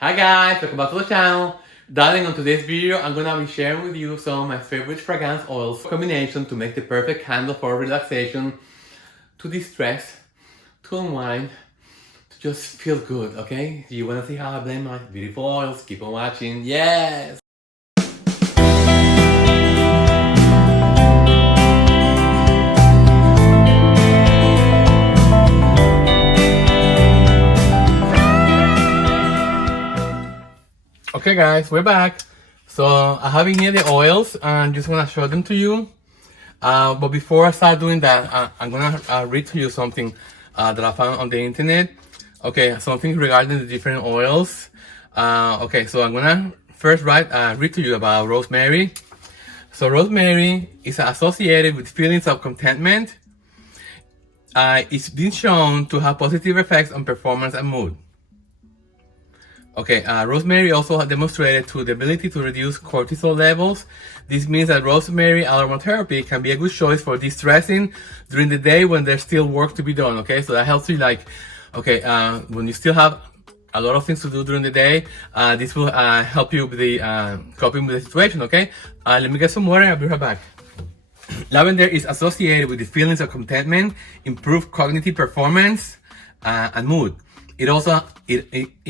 Hi guys, welcome back to the channel. Darling, on today's video, I'm gonna be sharing with you some of my favorite fragrance oils combination to make the perfect candle for relaxation, to distress, to unwind, to just feel good, okay? Do you wanna see how I blend my beautiful oils? Keep on watching, yes! Okay guys, we're back. So I have in here the oils and just want to show them to you. But before I start doing that, I'm gonna read to you something that I found on the internet. Okay, something regarding the different oils. Okay, so I'm gonna first read to you about rosemary. So rosemary is associated with feelings of contentment. It's been shown to have positive effects on performance and mood. Okay, rosemary also demonstrated the ability to reduce cortisol levels. This means that rosemary aromatherapy can be a good choice for de-stressing during the day when there's still work to be done, okay? So that helps you when you still have a lot of things to do during the day, this will help you with the coping with the situation, okay? Let me get some water and I'll be right back. Lavender is associated with the feelings of contentment, improved cognitive performance, and mood. It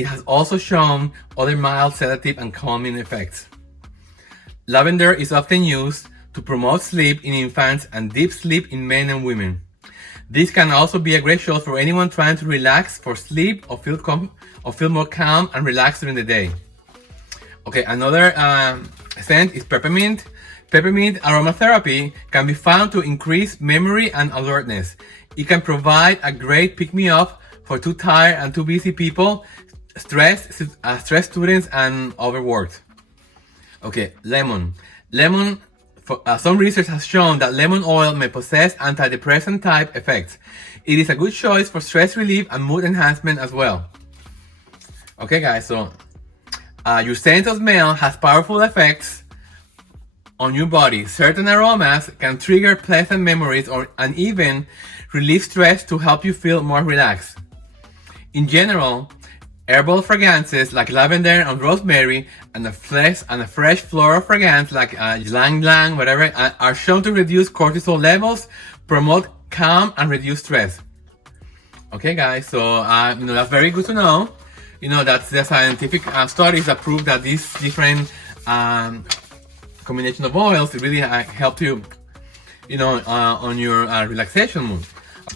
has also shown other mild sedative and calming effects. Lavender is often used to promote sleep in infants and deep sleep in men and women. This can also be a great choice for anyone trying to relax for sleep or feel more calm and relaxed during the day. Okay, another scent is peppermint. Peppermint aromatherapy can be found to increase memory and alertness. It can provide a great pick-me-up for too tired and too busy people, stressed students, and overworked. Okay, lemon. Some research has shown that lemon oil may possess antidepressant type effects. It is a good choice for stress relief and mood enhancement as well. Okay guys, so your sense of smell has powerful effects on your body. Certain aromas can trigger pleasant memories and even relieve stress to help you feel more relaxed. In general, herbal fragrances like lavender and rosemary and a fresh floral fragrance like ylang ylang, whatever, are shown to reduce cortisol levels, promote calm, and reduce stress. Okay, guys, so that's very good to know. That's the scientific studies that prove that these different combination of oils really help you, on your relaxation mood.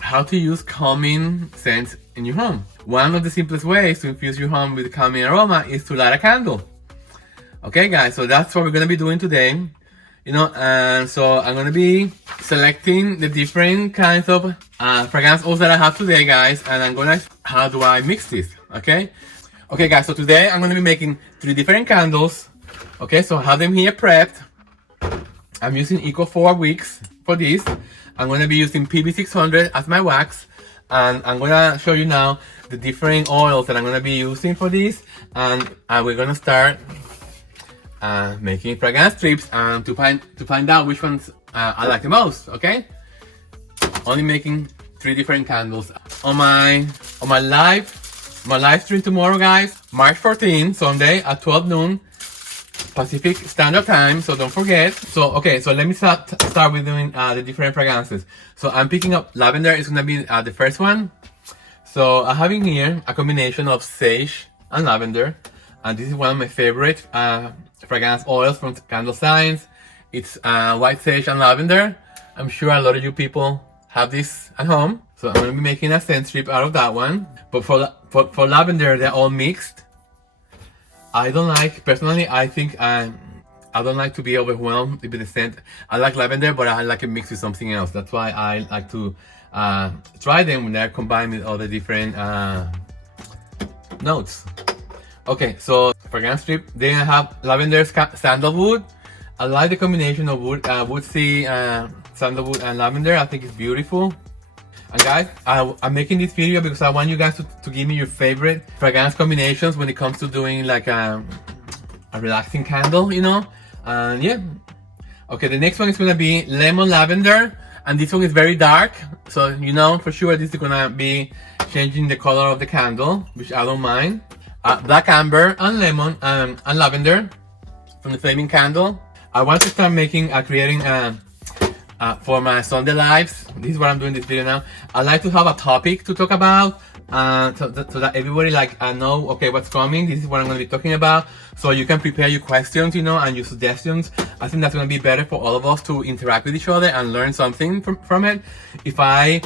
How to use calming scents in your home. One of the simplest ways to infuse your home with calming aroma is to light a candle. Okay guys, so that's what we're gonna be doing today. And so I'm gonna be selecting the different kinds of fragrance oils that I have today, guys, and how do I mix this, okay? Okay guys, so today I'm gonna be making 3 different candles. Okay, so I have them here prepped. I'm using Eco 4 Weeks for this. I'm going to be using PB600 as my wax, and I'm going to show you now the different oils that I'm going to be using for this, and we're going to start making fragrance strips and to find out which ones I like the most. Okay, only making 3 different candles on my live stream tomorrow, guys, March 14, Sunday at 12 noon Pacific Standard Time, so don't forget. So let me start with doing the different fragrances. So I'm picking up lavender. Is gonna be the first one. So I have in here a combination of sage and lavender, and this is one of my favorite fragrance oils from Candlescience. It's white sage and lavender. I'm sure a lot of you people have this at home, so I'm gonna be making a scent strip out of that one. But for lavender, they're all mixed. I don't like, personally, I think I don't like to be overwhelmed with the scent. I like lavender, but I like it mixed with something else. That's why I like to try them when they're combined with all the different notes. Okay, so fragrance strip, then I have lavender sandalwood. I like the combination of woodsy sandalwood and lavender. I think it's beautiful. And guys, I'm making this video because I want you guys to give me your favorite fragrance combinations when it comes to doing like a relaxing candle, and yeah. Okay, the next one is gonna be lemon lavender, and this one is very dark, so for sure this is gonna be changing the color of the candle, which I don't mind. black amber and lemon and lavender from the flaming candle. I want to start making, creating for my Sunday lives. This is what I'm doing this video now. I like to have a topic to talk about, so that everybody know, okay, what's coming. This is what I'm going to be talking about. So you can prepare your questions, and your suggestions. I think that's going to be better for all of us to interact with each other and learn something from it. If I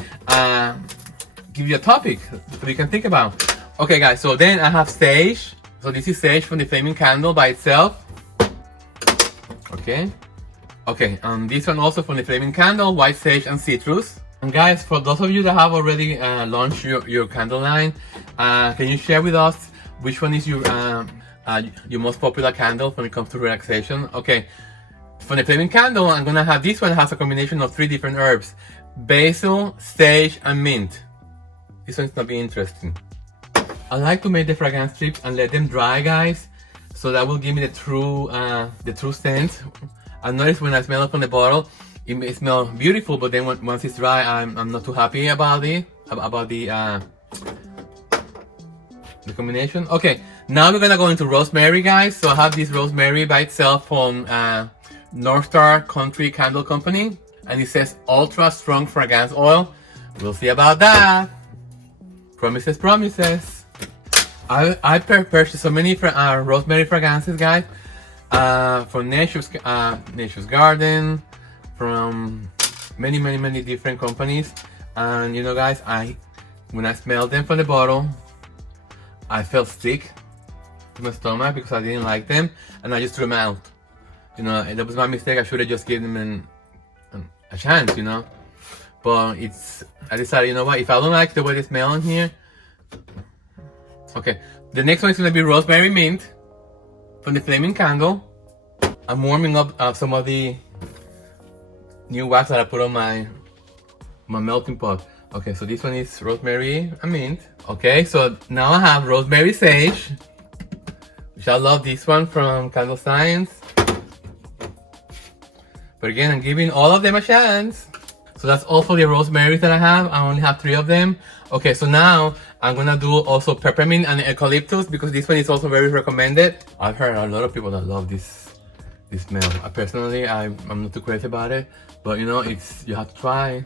give you a topic that you can think about. Okay, guys. So then I have sage. So this is sage from the flaming candle by itself. Okay. Okay, this one also from the flaming candle, white sage and citrus. And guys, for those of you that have already launched your candle line, can you share with us which one is your most popular candle when it comes to relaxation? Okay, for the flaming candle, I'm gonna have this one has a combination of 3 different herbs: basil, sage, and mint. This one's gonna be interesting. I like to make the fragrance strips and let them dry, guys, so that will give me the true scent. I noticed when I smell it from the bottle, it may smell beautiful, but then once it's dry, I'm not too happy about it, about the combination. Okay, now we're gonna go into rosemary, guys. So I have this rosemary by itself from North Star Country Candle Company, and it says ultra strong fragrance oil. We'll see about that. Promises, promises. I purchased so many rosemary fragrances, guys. From Nature's Garden, from many different companies, and guys, when I smelled them from the bottle, I felt sick to my stomach because I didn't like them, and I just threw them out. That was my mistake. I should have just given them a chance, But I decided, what? If I don't like the way they smell in here, okay. The next one is gonna be Rosemary Mint from the flaming candle. I'm warming up some of the new wax that I put on my melting pot. Okay, so this one is rosemary and mint. Okay, so now I have rosemary sage, which I love this one from Candlescience. But again, I'm giving all of them a chance. So that's all for the rosemary that I have. I only have 3 of them. Okay, so now I'm gonna do also peppermint and eucalyptus, because this one is also very recommended. I've heard a lot of people that love this smell. Personally, I'm not too crazy about it, but you have to try.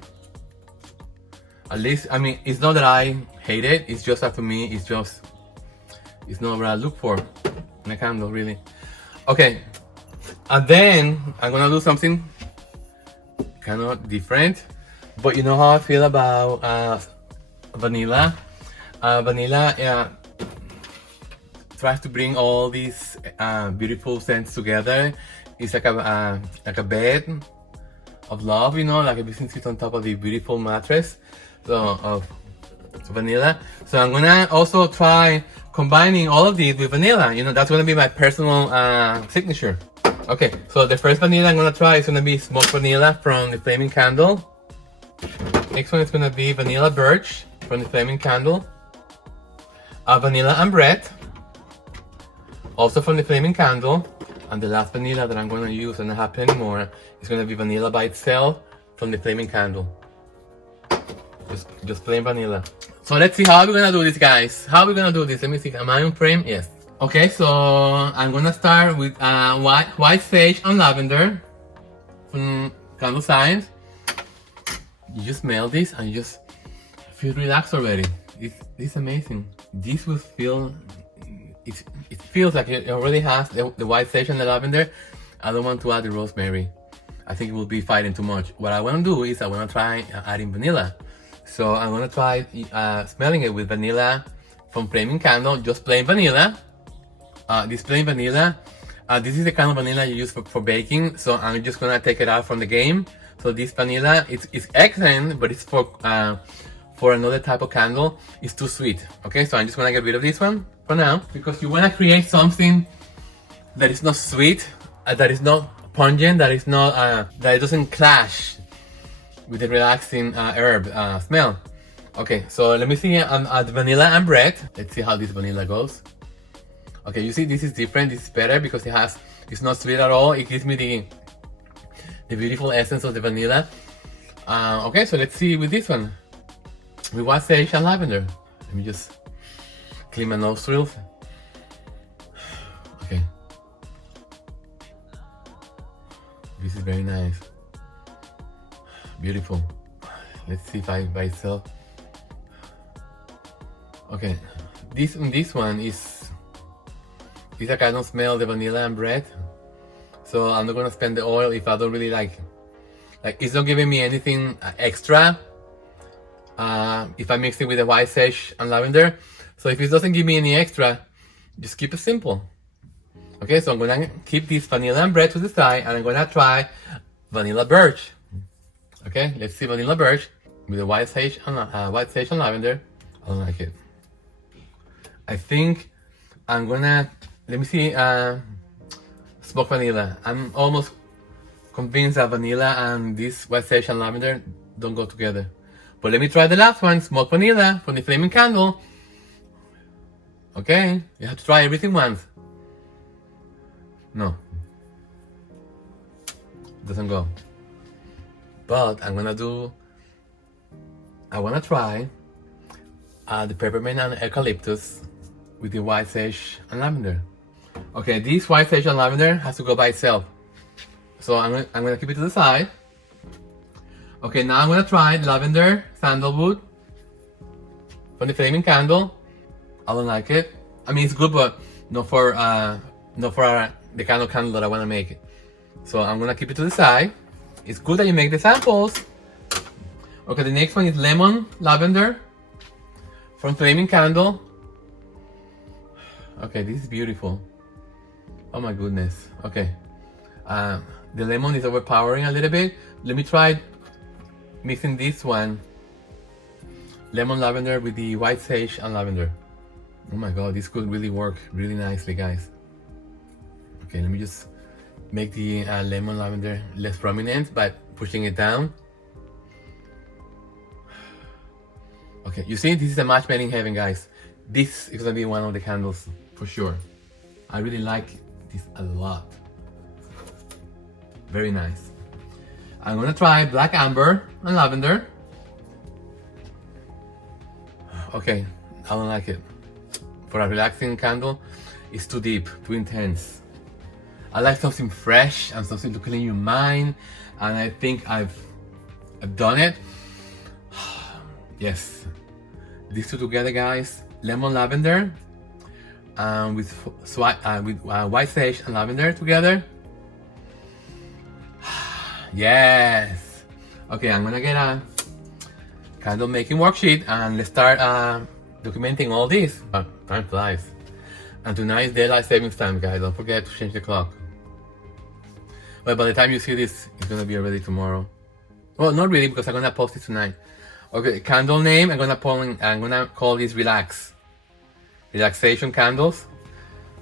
At least, it's not that I hate it. It's just that to me, it's not what I look for in a candle, really. Okay, and then I'm gonna do something kind of different, but you know how I feel about vanilla. Vanilla tries to bring all these beautiful scents together. It's like a bed of love, like a business sits on top of the beautiful mattress of vanilla. So I'm gonna also try combining all of these with vanilla. That's gonna be my personal signature. Okay, so the first vanilla I'm gonna try is gonna be smoked vanilla from the flaming candle. Next one is gonna be vanilla birch from the flaming candle. Vanilla ambrette, also from the flaming candle. And the last vanilla that I'm going to use, and I have plenty more, is going to be vanilla by itself from the flaming candle. Just plain vanilla. So let's see how we're going to do this, guys. How are we going to do this? Let me see. Am I on frame? Yes. Okay, so I'm going to start with white sage and lavender from Candlescience. You just smell this and you just feel relaxed already. This is amazing. This will feel, it feels like it already has the white sage and the lavender. I don't want to add the rosemary. I think it will be fighting too much. What I want to do is I want to try adding vanilla. So I'm going to try smelling it with vanilla from flaming candle, just plain vanilla. This plain vanilla, this is the kind of vanilla you use for baking. So I'm just going to take it out from the game. So this vanilla, it's excellent, but it's for another type of candle. It's too sweet. Okay, so I'm just gonna get rid of this one for now, because you wanna create something that is not sweet, that is not pungent, that is not that it doesn't clash with the relaxing herb smell. Okay, so let me see the vanilla ambrette. Let's see how this vanilla goes. Okay, you see this is different. This is better because it's not sweet at all. It gives me the beautiful essence of the vanilla. Okay, so let's see with this one. With white sage and lavender. Let me just clean my nostrils. This is very nice. Beautiful. Let's see if by itself. Okay, this one is I kind of smell the vanilla and bread. So I'm not gonna spend the oil if I don't really like it's not giving me anything extra. If I mix it with the white sage and lavender. So if it doesn't give me any extra, just keep it simple. Okay, so I'm gonna keep this vanilla and bread to the side, and I'm gonna try vanilla birch. Okay, let's see vanilla birch with the white sage and lavender. I don't like it. I think I'm gonna, let me see, smoked vanilla. I'm almost convinced that vanilla and this white sage and lavender don't go together. But let me try the last one, smoked vanilla from the flaming candle. Okay, you have to try everything once. No, doesn't go. But I wanna try the peppermint and eucalyptus with the white sage and lavender. Okay, this white sage and lavender has to go by itself. So I'm gonna keep it to the side. Okay, now I'm gonna try lavender sandalwood from the flaming candle. I don't like it. I mean, it's good, but not for the kind of candle that I wanna make. So I'm gonna keep it to the side. It's good that you make the samples. Okay, the next one is lemon lavender from flaming candle. Okay, this is beautiful. Oh my goodness. Okay, the lemon is overpowering a little bit. Let me try mixing this one, lemon lavender with the white sage and lavender. Oh my god, this could really work really nicely, guys. Okay, let me just make the lemon lavender less prominent by pushing it down. Okay, you see, this is a match made in heaven, guys. This is gonna be one of the candles for sure. I really like this a lot. Very nice. I'm gonna try black amber and lavender. Okay, I don't like it. For a relaxing candle, it's too deep, too intense. I like something fresh and something to clean your mind, and I think I've done it. Yes, these two together, guys. Lemon lavender with white sage and lavender together. Yes. Okay, I'm gonna get a candle making worksheet and let's start documenting all this. Time flies. And tonight is daylight savings time, guys. Don't forget to change the clock. But by the time you see this, it's gonna be already tomorrow. Well, not really, because I'm gonna post it tonight. Okay, candle name. I'm gonna call this relaxation candles.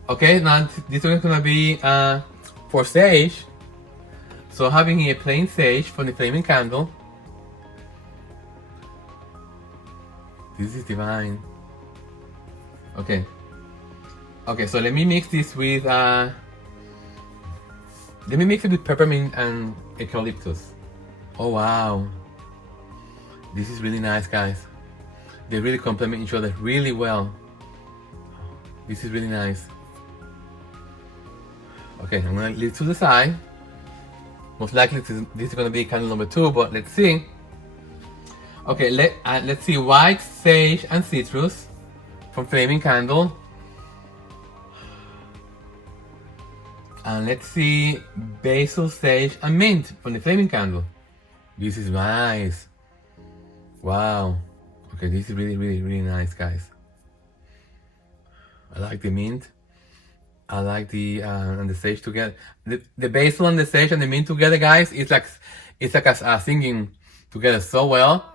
Okay, now this one is gonna be for sage. So having here plain sage from the flaming candle. This is divine. Okay. Okay, so let me mix this with peppermint and eucalyptus. Oh wow. This is really nice, guys. They really complement each other really well. This is really nice. Okay, I'm gonna leave it to the side. Most likely this is gonna be candle number 2, but let's see. Okay, let's see white sage and citrus from flaming candle. And let's see basil, sage, and mint from the flaming candle. This is nice. Wow. Okay, this is really, really, really nice, guys. I like the mint. I like the and the sage together. The basil and the sage and the mint together, guys. It's like singing together so well.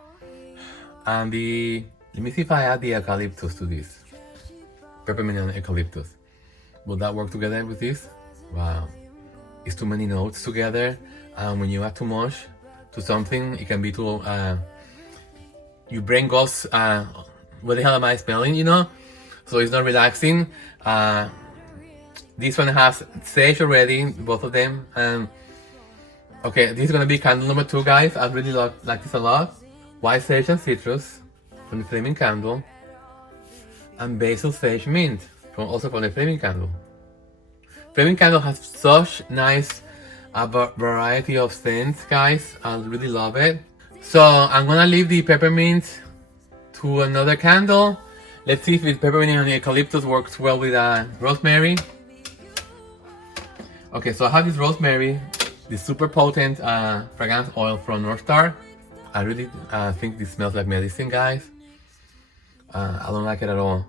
And let me see if I add the eucalyptus to this. Peppermint and eucalyptus. Will that work together with this? Wow. It's too many notes together. When you add too much to something, it can be too. Your brain goes, what the hell am I smelling? You know, so it's not relaxing. This one has sage already, both of them. Okay, this is gonna be candle number 2, guys. I really like this a lot. White sage and citrus from the flaming candle, and basil, sage, mint also from the flaming candle. Flaming candle has such nice a variety of scents, guys. I really love it. So I'm gonna leave the peppermint to another candle. Let's see if the peppermint and the eucalyptus works well with rosemary. Okay, so I have this rosemary, this super potent fragrance oil from North Star. I really think this smells like medicine, guys. I don't like it at all.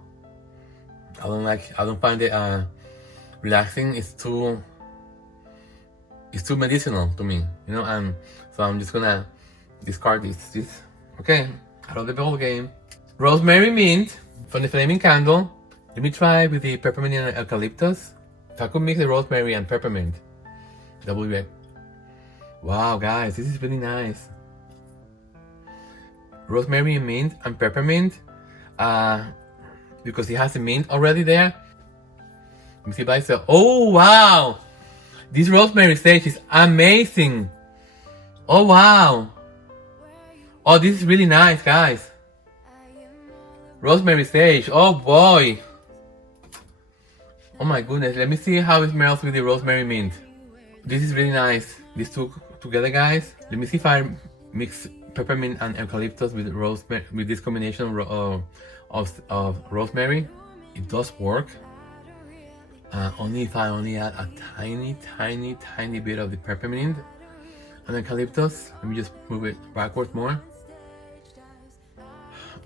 I don't find it relaxing. It's too medicinal to me, you know. And so I'm just gonna discard this. Okay, out of the ball game. Rosemary Mint from the Flaming Candle. Let me try with the peppermint and eucalyptus. If I could mix the rosemary and peppermint, that would be it. Wow, guys, this is really nice. Rosemary and mint and peppermint, because it has the mint already there. Let me see by itself. Oh wow, this Rosemary Sage is amazing. Oh wow. Oh, this is really nice, guys. Rosemary Sage. Oh boy. Oh my goodness. Let me see how it smells with the rosemary mint. This is really nice. These two together, guys. Let me see if I mix peppermint and eucalyptus with rosemary, with this combination of rosemary. It does work. Only if I add a tiny bit of the peppermint and eucalyptus. Let me just move it backwards more.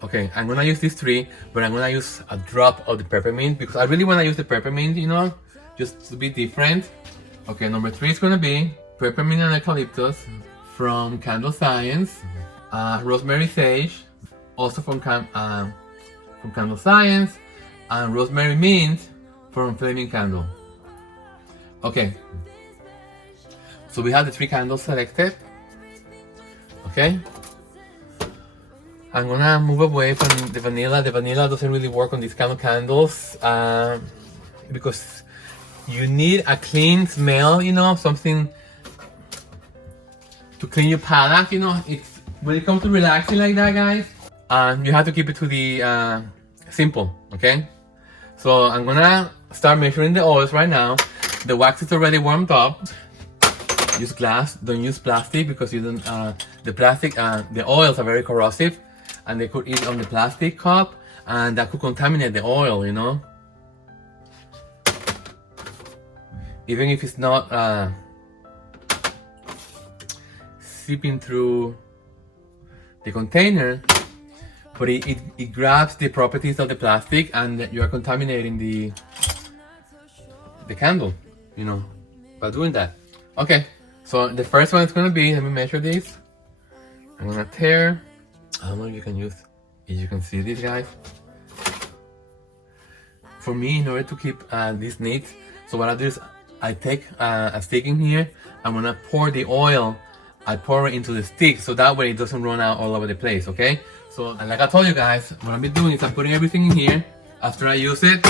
Okay, I'm gonna use these three, but I'm gonna use a drop of the peppermint because I really wanna use the peppermint, you know, just to be different. Okay, number 3 is gonna be peppermint and eucalyptus from Candlescience, Rosemary Sage, also from Candlescience, and Rosemary Mint from Flaming Candle. Okay, so we have the 3 candles selected. Okay. I'm gonna move away from the vanilla. The vanilla doesn't really work on these kind of candles because you need a clean smell, you know, something to clean your palate, you know. It's when it comes to relaxing like that, guys, you have to keep it to the simple, okay? So I'm gonna start measuring the oils right now. The wax is already warmed up. Use glass, don't use plastic because you don't. The oils are very corrosive, and they could eat on the plastic cup, and that could contaminate the oil, you know. Even if it's not seeping through the container, but it grabs the properties of the plastic, and you are contaminating the candle, you know, by doing that. Okay, so the first one is gonna be, let me measure this. I'm gonna tear. I don't know if you can see this, guys. For me, in order to keep this neat, so what I do is I take a stick in here. I'm gonna pour the oil. I pour it into the stick so that way it doesn't run out all over the place, okay? So, and like I told you guys, what I'm doing is I'm putting everything in here after I use it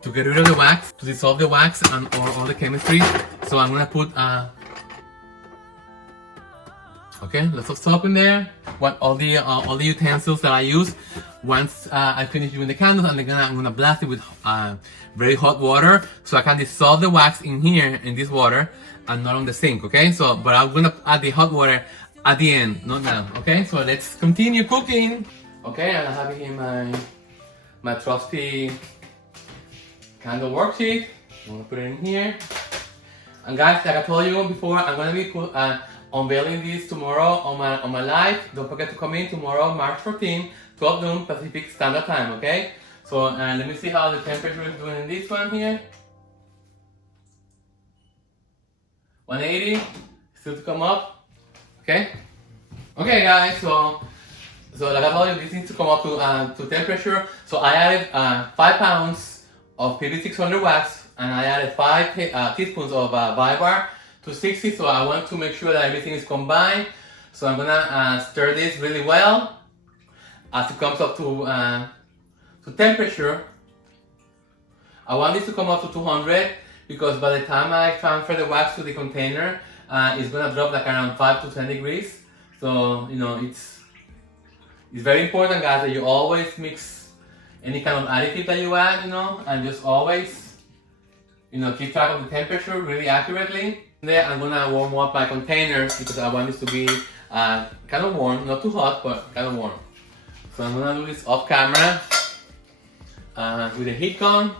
to get rid of the wax, to dissolve the wax and or all the chemistry. So I'm gonna put okay, lots of soap in there. All the utensils that I use. Once I finish doing the candles, I'm gonna blast it with very hot water so I can dissolve the wax in here in this water and not on the sink. Okay, so but I'm gonna add the hot water at the end, not now. Okay, so let's continue cooking. Okay, and I have here my trusty candle worksheet. I'm gonna put it in here. And guys, like I told you before, I'm gonna be unveiling this tomorrow on my live. Don't forget to come in tomorrow, March 14, 12 noon Pacific Standard Time, okay? So let me see how the temperature is doing in this one here. 180, still to come up, okay? Okay guys, so like I told you, this needs to come up to temperature. So I added 5 pounds of PB600 wax, and I added 5 teaspoons of Vibar to 60, so I want to make sure that everything is combined. So I'm gonna stir this really well as it comes up to temperature. I want this to come up to 200 because by the time I transfer the wax to the container, it's gonna drop like around 5 to 10 degrees. So you know it's very important, guys, that you always mix any kind of additive that you add, you know, and just always keep track of the temperature really accurately. Then I'm gonna warm up my container because I want this to be kind of warm, not too hot, but kind of warm. So I'm gonna do this off camera with the heat gun.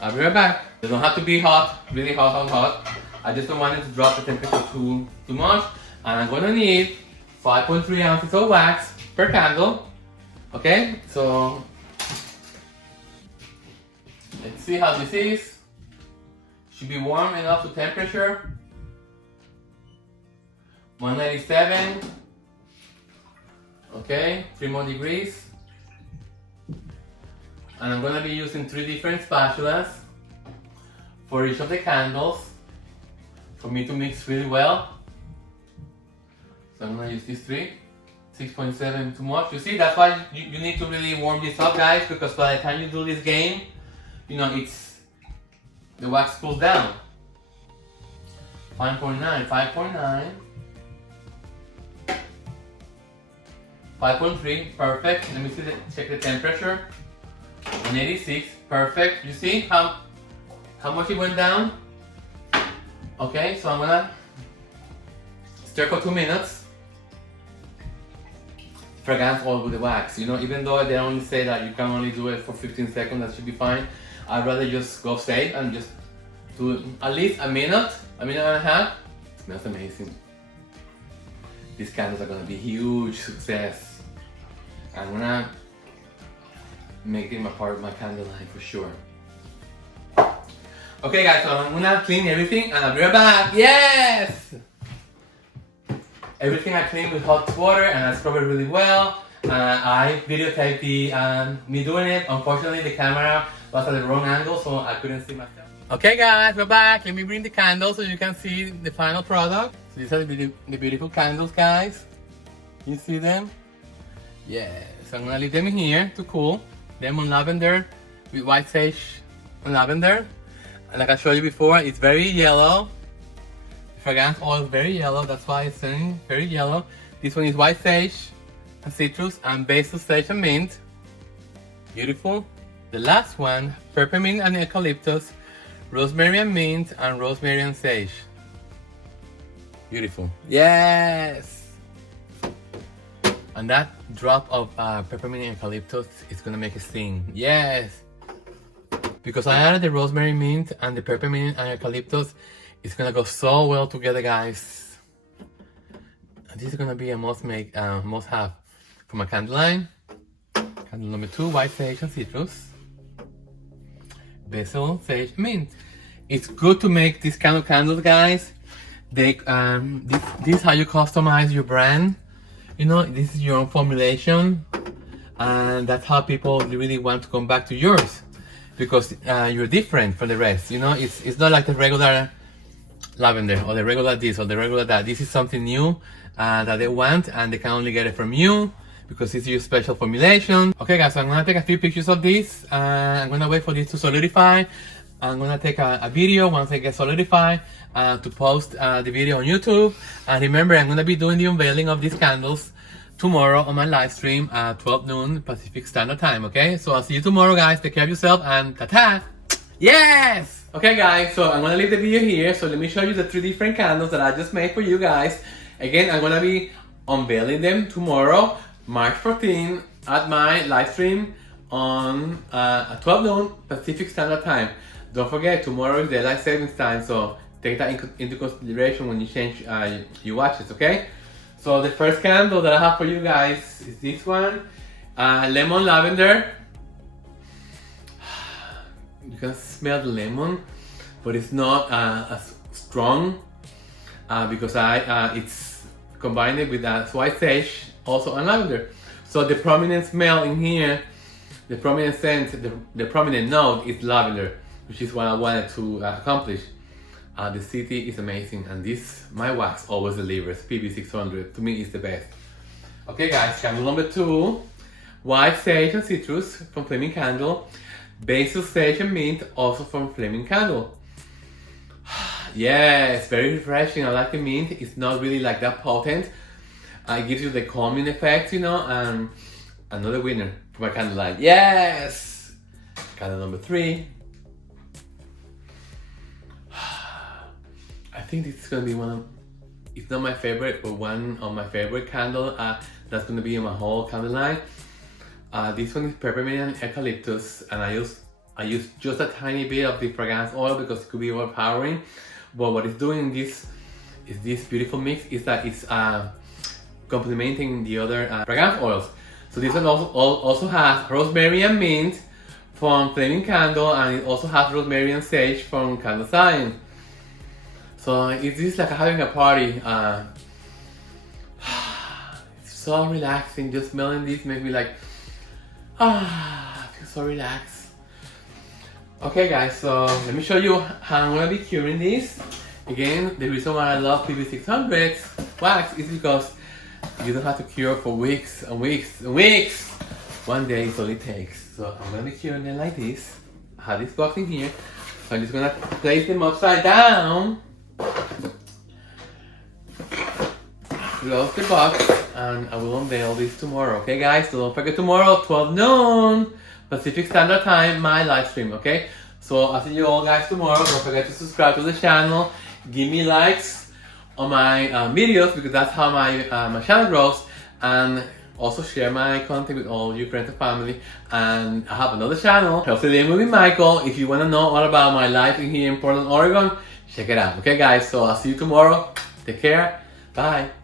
I'll be right back. It don't have to be hot, really hot. I just don't want it to drop the temperature too much. And I'm gonna need 5.3 ounces of wax per candle. Okay, so let's see how this is. Should be warm enough to temperature. 197. Okay, 3 more degrees. And I'm gonna be using 3 different spatulas for each of the candles for me to mix really well. So I'm gonna use these 3. 6.7 too much. You see, that's why you need to really warm this up, guys, because by the time you do this game, the wax cools down. 5.9, 5.3, perfect. Let me check the temperature. 186, perfect. You see how much it went down? Okay, so I'm gonna stir for 2 minutes. Fragrance oil with the wax. Even though they only say that you can only do it for 15 seconds, that should be fine. I'd rather just go safe and just do at least a minute and a half. It smells amazing. These candles are gonna be huge success. I'm gonna make them a part of my candle line for sure. Okay guys, so I'm gonna clean everything and I'll be right back. Yes! Everything I cleaned with hot water and I scrub it really well. I videotaped me doing it. Unfortunately, the camera was at the wrong angle, so I couldn't see myself. Okay guys, we're back. Let me bring the candles so you can see the final product. So these are the beautiful candles, guys. You see them? Yeah, so I'm gonna leave them in here to cool. Lemon lavender with white sage and lavender. And like I showed you before, it's very yellow. Fragrance oil is very yellow, that's why it's turning very yellow. This one is white sage and citrus and basil, sage and mint. Beautiful. The last one, peppermint and eucalyptus, rosemary and mint, and rosemary and sage. Beautiful. Yes! And that drop of peppermint and eucalyptus is gonna make it sting. Yes! Because I added the rosemary mint and the peppermint and eucalyptus, it's gonna go so well together, guys. This is gonna be a must-have for my candle line. Candle number 2, white sage and citrus. Basil, sage, mint. It's good to make these kind of candles, guys. This is how you customize your brand. This is your own formulation, and that's how people really want to come back to yours because you're different from the rest. It's not like the regular lavender or the regular this or the regular that. This is something new that they want, and they can only get it from you because it's your special formulation. Okay guys, so I'm gonna take a few pictures of this. I'm gonna wait for this to solidify. I'm gonna take a video once it gets solidified to post the video on YouTube. And remember, I'm gonna be doing the unveiling of these candles tomorrow on my live stream at 12 noon Pacific Standard Time, okay? So I'll see you tomorrow, guys. Take care of yourself and ta-ta! Yes! Okay guys, so I'm gonna leave the video here. So let me show you the 3 different candles that I just made for you guys. Again, I'm gonna be unveiling them tomorrow, March 14th, at my live stream on at 12 noon Pacific Standard Time. Don't forget, tomorrow is daylight savings time, so take that into consideration when you change your watches, okay? So the first candle that I have for you guys is this one, Lemon Lavender. You can smell the lemon, but it's not as strong because it's combined with white sage, also and lavender. So the prominent smell in here, the prominent scent, the prominent note is lavender, which is what I wanted to accomplish. The city is amazing, and my wax always delivers. PB600 to me is the best. Okay guys, candle number 2, white sage and citrus from Flaming Candle, basil, sage and mint, also from Flaming Candle. Yes, very refreshing. I like the mint. It's not really like that potent. It gives you the calming effect, and another winner for my candle line. Yes! Candle number 3. think this is gonna be it's not my favorite, but one of my favorite candle that's gonna be in my whole candle line. This one is peppermint and eucalyptus, and I use just a tiny bit of the fragrance oil because it could be overpowering. But what it's doing is this beautiful mix is that it's complementing the other fragrance oils. So this one also has rosemary and mint from Flaming Candle, and it also has rosemary and sage from Candlescience. So it's just like having a party. It's so relaxing. Just smelling this makes me like, I feel so relaxed. Okay guys, so let me show you how I'm gonna be curing this. Again, the reason why I love PV600 wax is because you don't have to cure for weeks and weeks and weeks. One day is all it takes. So I'm gonna be curing them like this. I have this box in here. So I'm just gonna place them upside down. Close the box, and I will unveil this tomorrow. Okay guys, so don't forget tomorrow, 12 noon Pacific Standard Time, my live stream, okay? So I'll see you all guys tomorrow. Don't forget to subscribe to the channel. Give me likes on my videos because that's how my channel grows, and also share my content with all your friends and family. And I have another channel, Healthy Living with Michael. If you want to know all about my life in here in Portland, Oregon, check it out. Okay guys, so I'll see you tomorrow. Take care. Bye.